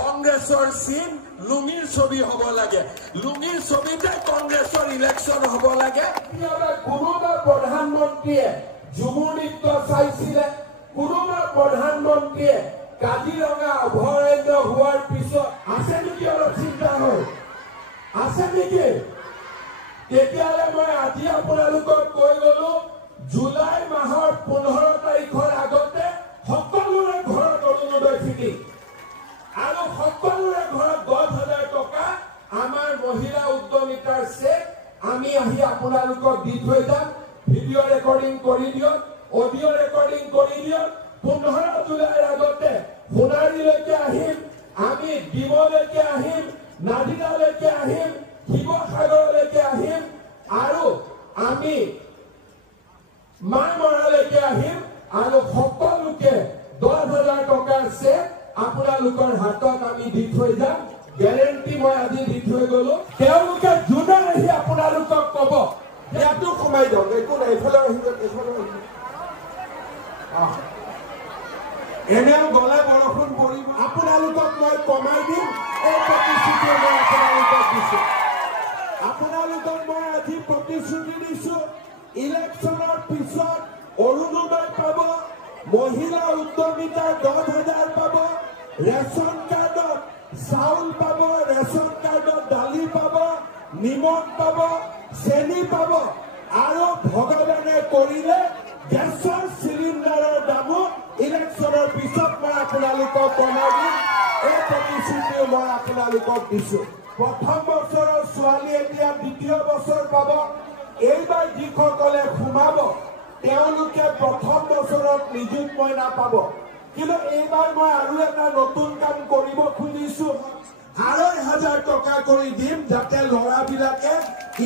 কংগ্ৰেছৰ চিন লুঙিৰ ছবি হ'ব লাগে লুঙিৰ ছবিতে কংগ্ৰেছৰ ইলেকশ্যন হ'ব লাগে কোনোবা প্ৰধানমন্ত্ৰীয়ে ঝুমুৰ নৃত্য চাইছিলে কোনোবা প্ৰধানমন্ত্ৰীয়ে কাজিৰঙা অভয়াৰণ্য হোৱাৰ পিছত আছে নেকি অলপ চিন্তা হয় আছে নেকি তেতিয়ালে মই আজি আপোনালোকক কৈ গলো জুলাই মাহৰ 15 তাৰিখৰ আগতে সকলোৰে ঘৰত অৰুণোদয় ফ্ৰী আৰু সকলোৰে ঘৰত 10,000 টকা আমাৰ মহিলা উদ্যমিতাৰ চেক আমি আহি আপোনালোকক দি থৈ যাম ভিডিঅ' ৰেকৰ্ডিং কৰি দিয়ক অডিঅ' ৰেকৰ্ডিং কৰি দিয়ক 15 জুলাইৰ আগতে সোণাৰীলৈকে আহিম আমি ডিমলৈকে আহিম নাজিৰালৈকে আহিম শিৱসাগৰলৈকে আহিম আৰু আমি মাইমৰালৈকে আহিম আৰু সকলোকে 10,000 টকাৰ চেক আপোনালোকৰ হাতত আমি দি থৈ যাম গ্যাৰেণ্টি মই আজি দি থৈ গলো তেওঁলোকে যোনে আহি আপোনালোকক ক'ব ইয়াতো সোমাই যাওক একো নাই এইফালে আহিব এনেও গলে বৰষুণ পৰিব আপোনালোকক মই কমাই দিম এই প্ৰতিশ্ৰুতি মই আপোনালোকক দিছো আপোনালোকক মই আজি প্ৰতিশ্ৰুতি দিছো ইলেকশ্যনৰ পিছত অৰুণোদয় পাব মহিলা উদ্যমিতাৰ 10,000 পাব ৰেচন কাৰ্ডত চাউল পাব ৰেচন কাৰ্ডত দালি পাব নিমখ পাব চেনি পাব আৰু ভগৱানে কৰিলে গেছৰ চিলিণ্ডাৰৰ দামো ইলেকশ্যনৰ পিছত মই আপোনালোকক কমাই দিম এই প্ৰতিশ্ৰুতি মই আপোনালোকক দিছো প্ৰথম বছৰৰ ছোৱালী এতিয়া দ্বিতীয় বছৰ পাব এইবাৰ যিসকলে সোমাব তেওঁলোকে প্ৰথম বছৰত নিযুত মইনা পাব কিন্তু এইবাৰ মই আৰু এটা নতুন কাম কৰিব খুজিছো 2,500 টকা কৰি দিম যাতে ল'ৰাবিলাকে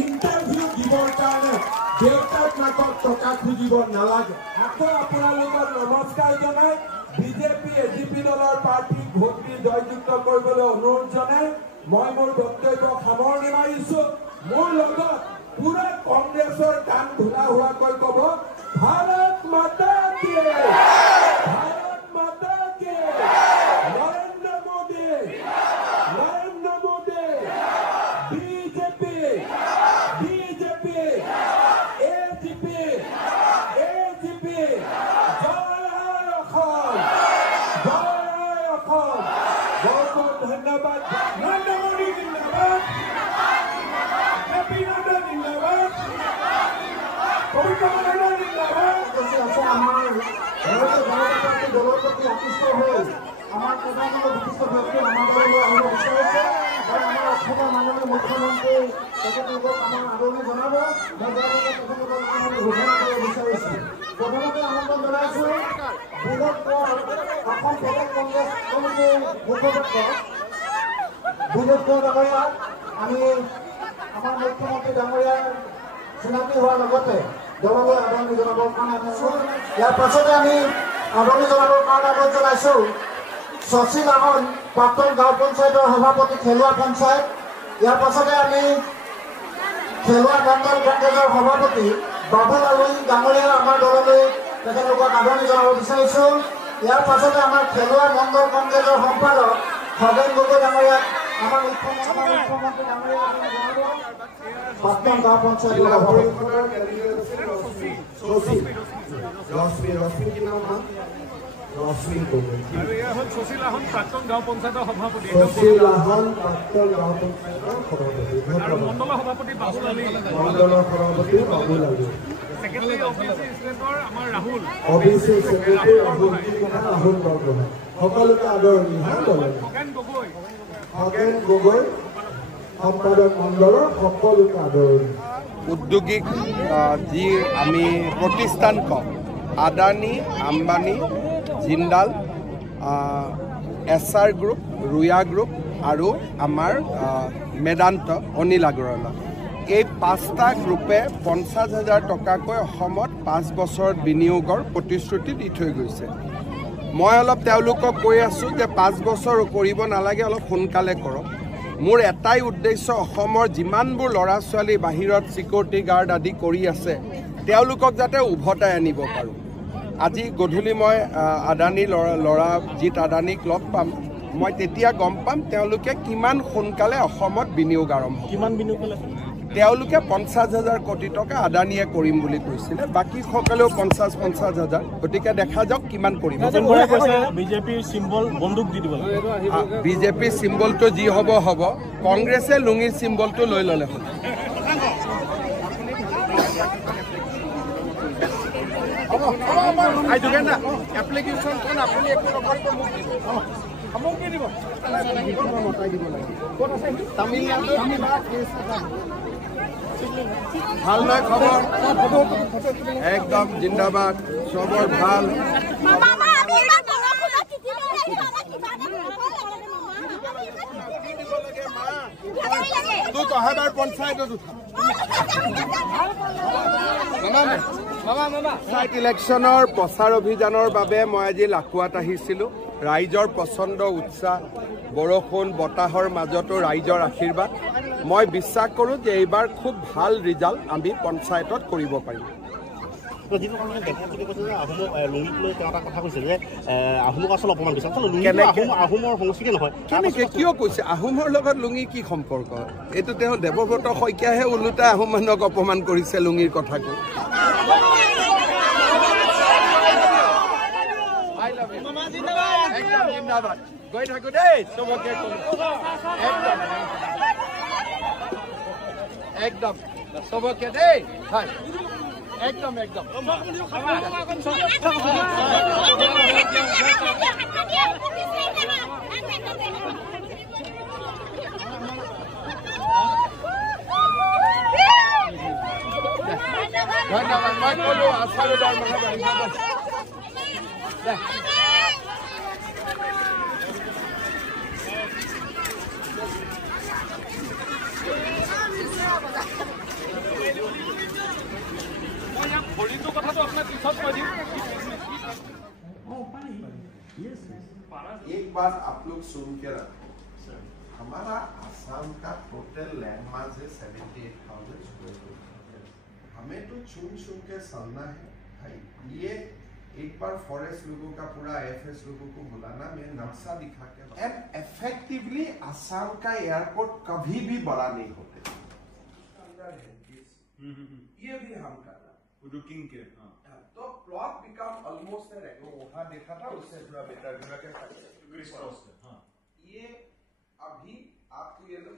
ইণ্টাৰভিউ দিবৰ কাৰণে দেউতাক মাকক টকা খুজিব নালাগে আকৌ আপোনালোকৰ নমস্কাৰ জনাই বিজেপি এজিপি দলৰ প্ৰাৰ্থীক ভোট দি জয়যুক্ত কৰিবলৈ অনুৰোধ জনাই মই মোৰ বক্তব্য সামৰণি মাৰিছো মোৰ লগত পুৰা কংগ্ৰেছৰ গান ধুলা হোৱাকৈ ক'ব ভাৰত মাতা কি ভাৰত মাতা কি Narendra Modi BJP BJP AGP AGP জয় অসম বহুত বহুত ধন্যবাদ নৰেন্দ্ৰ মোদী জিন্দাবাদ দলৰ প্ৰতি আকৃষ্ট হৈ আমাৰ প্ৰধানমন্ত্ৰী বিশিষ্ট ব্যক্তি আমাৰ দললৈ আহিব বিচাৰিছে আৰু আমাৰ অসমৰ মাননীয় মুখ্যমন্ত্ৰী তেখেতলোকক আমাৰ আদৰণি জনাব মই তেখেতলোকৰ আমি ঘোষণা কৰিব বিচাৰিছো প্ৰথমতে আমন্ত্ৰণ জনাইছো অসম প্ৰদেশ কংগ্ৰেছ কমিটিৰ মুখপাত্ৰ বিনোদ কোঁৱৰ ডাঙৰীয়াক আমি আমাৰ মুখ্যমন্ত্ৰী ডাঙৰীয়াৰ চিনাকি হোৱাৰ লগতে দললৈ আদৰণি জনাবৰ কাৰণে ইয়াৰ পাছতে আমি আদৰণি জনাবৰ কাৰণে অনুৰোধ জনাইছো শশী লাহন প্ৰাক্তন গাঁও পঞ্চায়তৰ সভাপতি খেলুৱা পঞ্চায়ত ইয়াৰ পাছতে আমি খেলুৱা মণ্ডল কংগ্ৰেছৰ সভাপতি বাবুল আলুই ডাঙৰীয়া আমাৰ দললৈ তেখেতলোকক আদৰণি জনাব বিচাৰিছো ইয়াৰ পাছতে আমাৰ খেলুৱা মণ্ডল কংগ্ৰেছৰ সম্পাদক খগেন গগৈ ডাঙৰীয়াক আমাৰ মুখ্যমন্ত্ৰী ডাঙৰীয়া জনাব প্ৰাক্তন গাঁও পঞ্চায়তৰ ৰশ্মি গগৈ আৰু এয়া হ'ল শশী লাহন প্ৰাক্তন গাঁও পঞ্চায়তৰ সভাপতি শশী লাহন প্ৰাক্তন গাঁও পঞ্চায়তৰ সভাপতি আৰু মণ্ডলৰ সভাপতি বাবুল আলী মণ্ডলৰ সভাপতি Babul Ali secretary office inspector আমাৰ ৰাহুল অফিচ সেক্ৰেটাৰী ৰাহুল বৰগোহাঁই সকলোকে আদৰণি খগেন গগৈ সম্পাদক মণ্ডলৰ সকলোকে আদৰণি উদ্যোগিক যি আমি প্ৰতিষ্ঠান কওঁ আদানী আম্বানী জিন্দাল এছআৰ গ্ৰুপ ৰুয়া গ্ৰুপ আৰু আমাৰ মেদান্ত অনিল আগৰৱালা এই 5টা গ্ৰুপে 50,000 টকাকৈ অসমত 5 বছৰত বিনিয়োগৰ প্ৰতিশ্ৰুতি দি থৈ গৈছে মই অলপ তেওঁলোকক কৈ আছোঁ যে 5 বছৰ কৰিব নালাগে অলপ সোনকালে কৰক মোৰ এটাই উদ্দেশ্য অসমৰ যিমানবোৰ ল'ৰা ছোৱালী বাহিৰত সিকিউৰিটি গাৰ্ড আদি কৰি আছে তেওঁলোকক যাতে উভতাই আনিব পাৰোঁ আজি গধূলি মই আদানীৰ ল'ৰা জিত আদানীক লগ পাম মই তেতিয়া গম পাম তেওঁলোকে কিমান সোনকালে অসমত বিনিয়োগ আৰম্ভ কিমান বিনিয়োগ কৰিলে তেওঁলোকে 50,000 কোটি টকা আদানীয়ে কৰিম বুলি কৈছিলে বাকী সকলেও 50,000 গতিকে দেখা যাওক কিমান কৰিব বিজেপিৰ চিম্বল বন্দুক দি দিব বিজেপিৰ চিম্বলটো যি হ'ব হ'ব কংগ্ৰেছে লুঙিৰ চিম্বলটো লৈ ল'লে হ'ল এপ্লিকেশ্যনখন আপুনি একো নকৰিব মোক দিব সামগ্ৰী দিব মতাই দিব লাগে তামিলনাডু ভাল নহয় খবৰ একদম জিন্দাবাদ চবৰ ভাল অহাবাৰ পঞ্চায়তত পঞ্চায়ত ইলেকশ্যনৰ প্ৰচাৰ অভিযানৰ বাবে মই আজি লাকুৱাত আহিছিলোঁ ৰাইজৰ পচন্দ উৎসাহ বৰষুণ বতাহৰ মাজতো ৰাইজৰ আশীৰ্বাদ মই বিশ্বাস কৰোঁ যে এইবাৰ খুব ভাল ৰিজাল্ট আমি পঞ্চায়তত কৰিব পাৰিম কিয় কৈছে আহোমৰ লগত লুঙিৰ কি সম্পৰ্ক এইটো তেওঁ দেৱব্ৰত শইকীয়াহে ওলোটাই আহোম মানুহক অপমান কৰিছে লুঙিৰ কথা কৈ গৈ থাকো দেই চবকে একদম চবকে দেই হয় একদম একদম ধন্যবাদ মই ক'লো আচাৰ দৰমহা বাঢ়িব एक बात आप लोग सुन के रखें हमारा आसाम का टोटल लैंड मास है 78,000 स्क्वायर फीट हमें तो चुन चुन के चलना है भाई ये एक बार फॉरेस्ट लोगों का पूरा एफएस लोगों को बुलाना मैं नक्शा दिखा के एंड इफेक्टिवली आसाम का एयरपोर्ट कभी भी बड़ा नहीं होते ये भी हम कर रहा रुकिंग के तो प्लॉट बिकम ऑलमोस्ट वहां देखा था उससे थोड़ा बेटर ये अभी आपको ये लोग